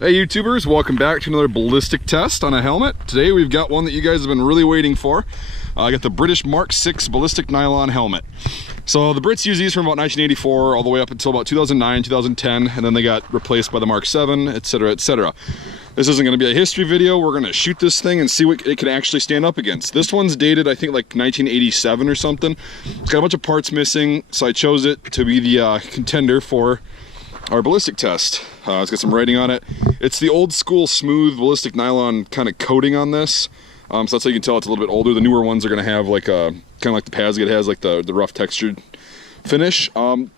Hey YouTubers, welcome back to another ballistic test on a helmet. Today we've got one that you guys have been really waiting for. I got the British MK6 ballistic nylon helmet. So the Brits used these from about 1984 all the way up until about 2009, 2010, and then they got replaced by the MK7, etc, etc. This isn't going to be a history video. We're going to shoot this thing and see what it can actually stand up against. This one's dated, I think, like 1987 or something. It's got a bunch of parts missing, so I chose it to be the contender for our ballistic test. It's got some writing on it. It's the old school smooth ballistic nylon kind of coating on this. So that's how you can tell it's a little bit older. The newer ones are going to have like a, kind of like the Pasget has like the rough textured finish. I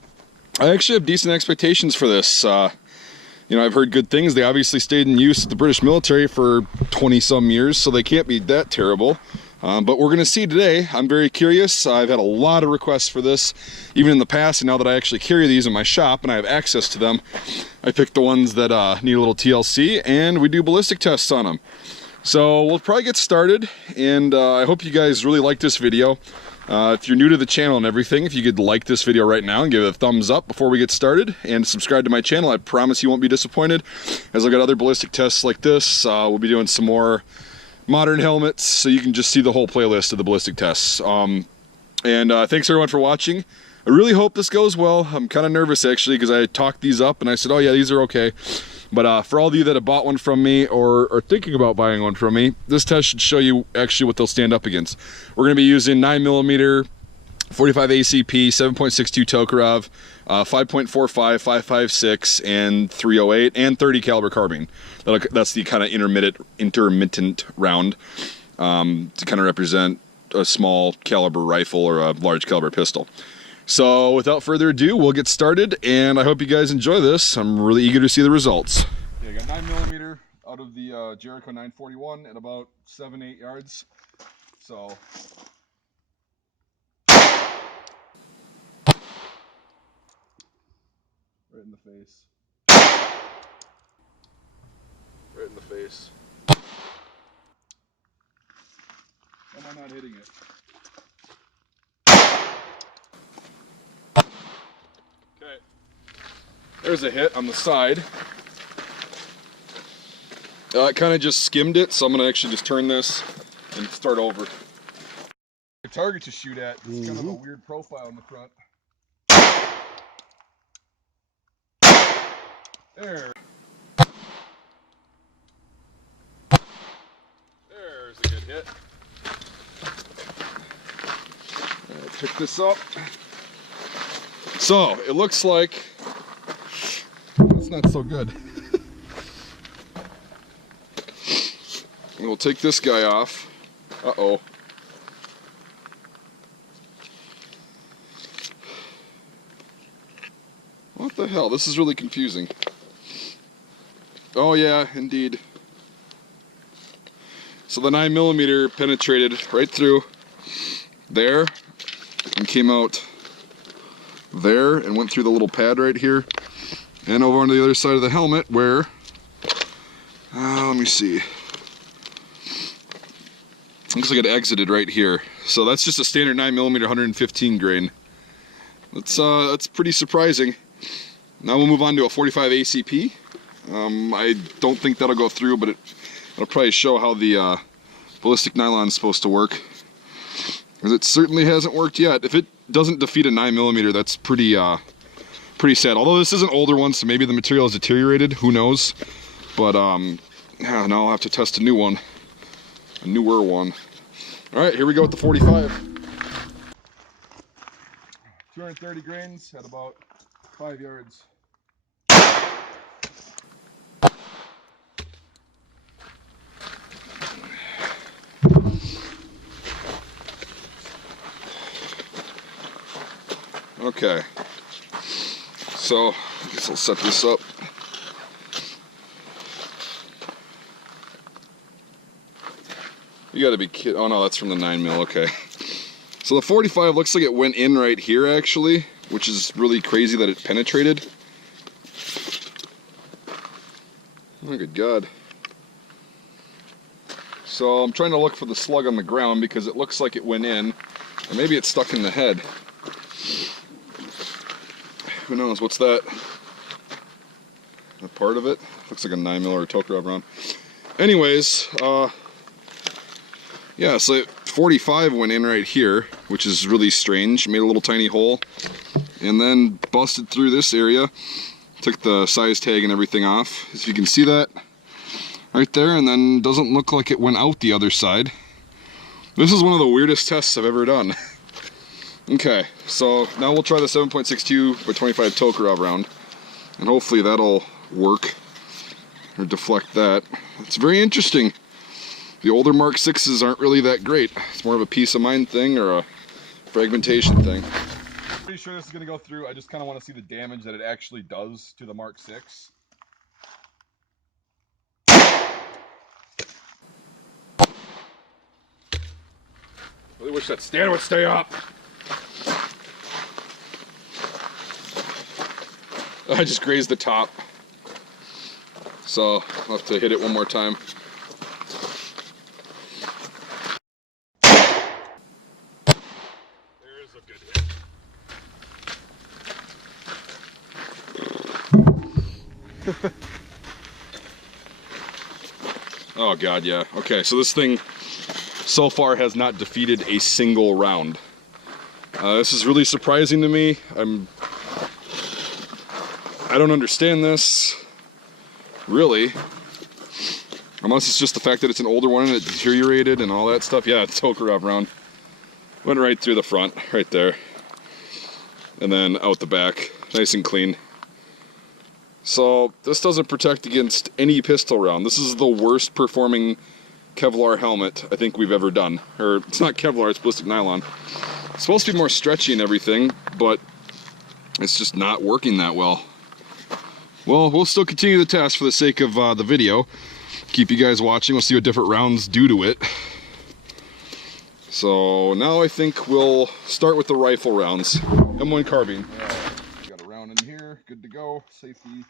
actually have decent expectations for this. You know, I've heard good things. They obviously stayed in use at the British military for 20 some years, so they can't be that terrible. But we're going to see today. I'm very curious. I've had a lot of requests for this, even in the past, and now that I actually carry these in my shop and I have access to them, I picked the ones that need a little TLC, and we do ballistic tests on them. So we'll probably get started, and I hope you guys really like this video. If you're new to the channel and everything, if you could like this video right now and give it a thumbs up before we get started, and subscribe to my channel, I promise you won't be disappointed. As I've got other ballistic tests like this, we'll be doing some more modern helmets, so you can just see the whole playlist of the ballistic tests. Thanks everyone for watching. I really hope this goes well. I'm kind of nervous actually, because I talked these up and I said, oh yeah, these are okay. But for all of you that have bought one from me or are thinking about buying one from me, this test should show you actually what they'll stand up against. We're going to be using 9mm 45 ACP, 7.62 Tokarev, 5.45, 5.56, and 308, and 30 caliber carbine. That's the kind of intermittent round to kind of represent a small caliber rifle or a large caliber pistol. So without further ado, we'll get started, and I hope you guys enjoy this. I'm really eager to see the results. Yeah, I got 9mm out of the Jericho 941 at about 7-8 yards. So right in the face. Right in the face. How am I not hitting it? Okay. There's a hit on the side. It kind of just skimmed it, so I'm going to actually just turn this and start over. The target to shoot at is kind of a weird profile in the front. There. There's a good hit. Pick this up. So it looks like it's not so good. We'll take this guy off. Uh-oh. What the hell? This is really confusing. Oh yeah, indeed. So the 9mm penetrated right through there and came out there and went through the little pad right here and over on the other side of the helmet where, let me see. Looks like it exited right here. So that's just a standard 9mm 115 grain. That's pretty surprising. Now we'll move on to a 45 ACP. I don't think that'll go through, but it'll probably show how the ballistic nylon is supposed to work. Because it certainly hasn't worked yet. If it doesn't defeat a 9mm, that's pretty sad. Although this is an older one, so maybe the material has deteriorated. Who knows? But now I'll have to test a new one, a newer one. All right, here we go with the 45. 230 grains at about 5 yards. Okay, so I guess I'll set this up. You gotta be kidding. Oh no, that's from the 9mm, okay. So the 45 looks like it went in right here actually, which is really crazy that it penetrated. Oh good God. So I'm trying to look for the slug on the ground because it looks like it went in, or maybe it's stuck in the head. Who knows? What's that? a part of it. Looks like a 9mm or a Tokarev round. Anyways, yeah, so 45 went in right here, which is really strange. Made a little tiny hole, and then busted through this area. Took the size tag and everything off, as you can see that right there, and then doesn't look like it went out the other side. This is one of the weirdest tests I've ever done. Okay, so now we'll try the 7.62 by 25 Tokarev round, and hopefully that'll work or deflect that. It's very interesting. The older Mark 6s aren't really that great. It's more of a peace of mind thing or a fragmentation thing. Pretty sure this is going to go through. I just kind of want to see the damage that it actually does to the Mark 6. Really wish that stand would stay up. I just grazed the top, so I'll have to hit it one more time. There is a good hit. Oh god, yeah. Okay, so this thing so far has not defeated a single round. This is really surprising to me. I don't understand this, really. Unless it's just the fact that it's an older one and it deteriorated and all that stuff. Yeah, it's Tokarev round. Went right through the front, right there. And then out the back, nice and clean. So, this doesn't protect against any pistol round. This is the worst performing Kevlar helmet I think we've ever done. Or, it's not Kevlar, it's ballistic nylon. It's supposed to be more stretchy and everything, but it's just not working that well. Well, we'll still continue the test for the sake of the video. Keep you guys watching. We'll see what different rounds do to it. So now I think we'll start with the rifle rounds. M1 carbine. Yeah. Got a round in here. Good to go. Safety.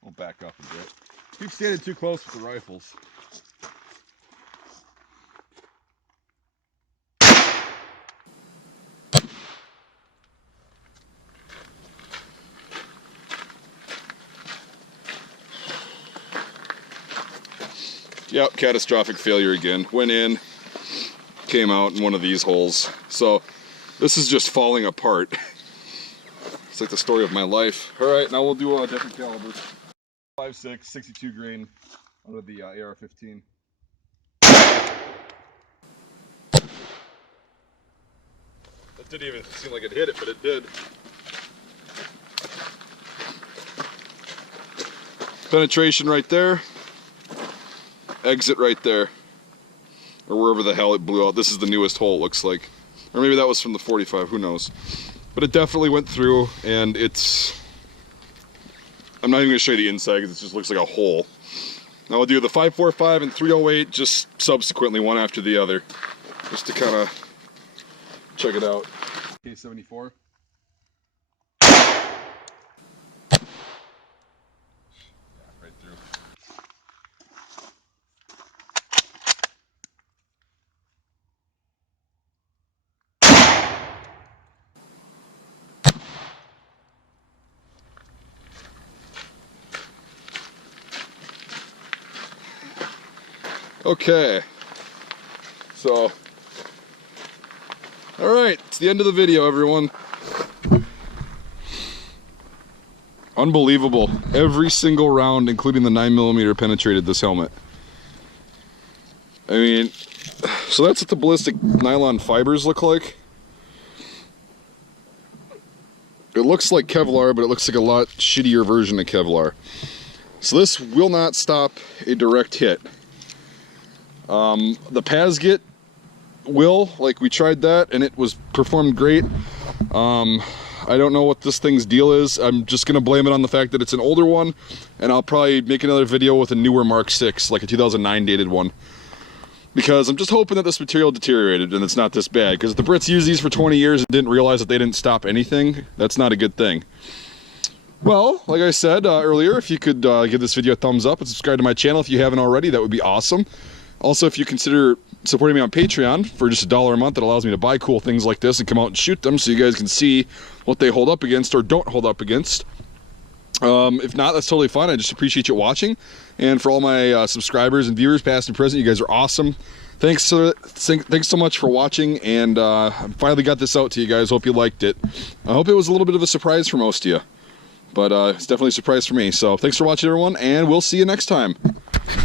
We'll back up a bit. Keep standing too close with the rifles. Yep, catastrophic failure again. Went in, came out in one of these holes. So this is just falling apart. It's like the story of my life. All right, now we'll do a different caliber. 5.6, 62 grain out of the AR-15. That didn't even seem like it hit it, but it did. Penetration right there. Exit right there, or wherever the hell it blew out. This is the newest hole, it looks like, or maybe that was from the 45, who knows. But it definitely went through, and it's, I'm not even going to show you the inside because it just looks like a hole. Now we'll do the 5.45 and 308 just subsequently, one after the other, just to kind of check it out. MK74. Right through. Okay, so, alright, it's the end of the video, everyone. Unbelievable. Every single round, including the 9mm, penetrated this helmet. I mean, so that's what the ballistic nylon fibers look like. It looks like Kevlar, but it looks like a lot shittier version of Kevlar. So this will not stop a direct hit. The Pasget will, like we tried that and it was performed great. I don't know what this thing's deal is. I'm just gonna blame it on the fact that it's an older one, and I'll probably make another video with a newer Mark 6, like a 2009 dated one. Because I'm just hoping that this material deteriorated and it's not this bad. Because if the Brits used these for 20 years and didn't realize that they didn't stop anything, that's not a good thing. Well, like I said earlier, if you could give this video a thumbs up and subscribe to my channel if you haven't already, that would be awesome. Also, if you consider supporting me on Patreon for just $1 a month, that allows me to buy cool things like this and come out and shoot them so you guys can see what they hold up against or don't hold up against, If not, that's totally fine. I just appreciate you watching. And for all my subscribers and viewers, past and present, you guys are awesome. Thanks so much for watching, and I finally got this out to you guys. Hope you liked it. I hope it was a little bit of a surprise for most of you, but it's definitely a surprise for me. So thanks for watching, everyone, and we'll see you next time.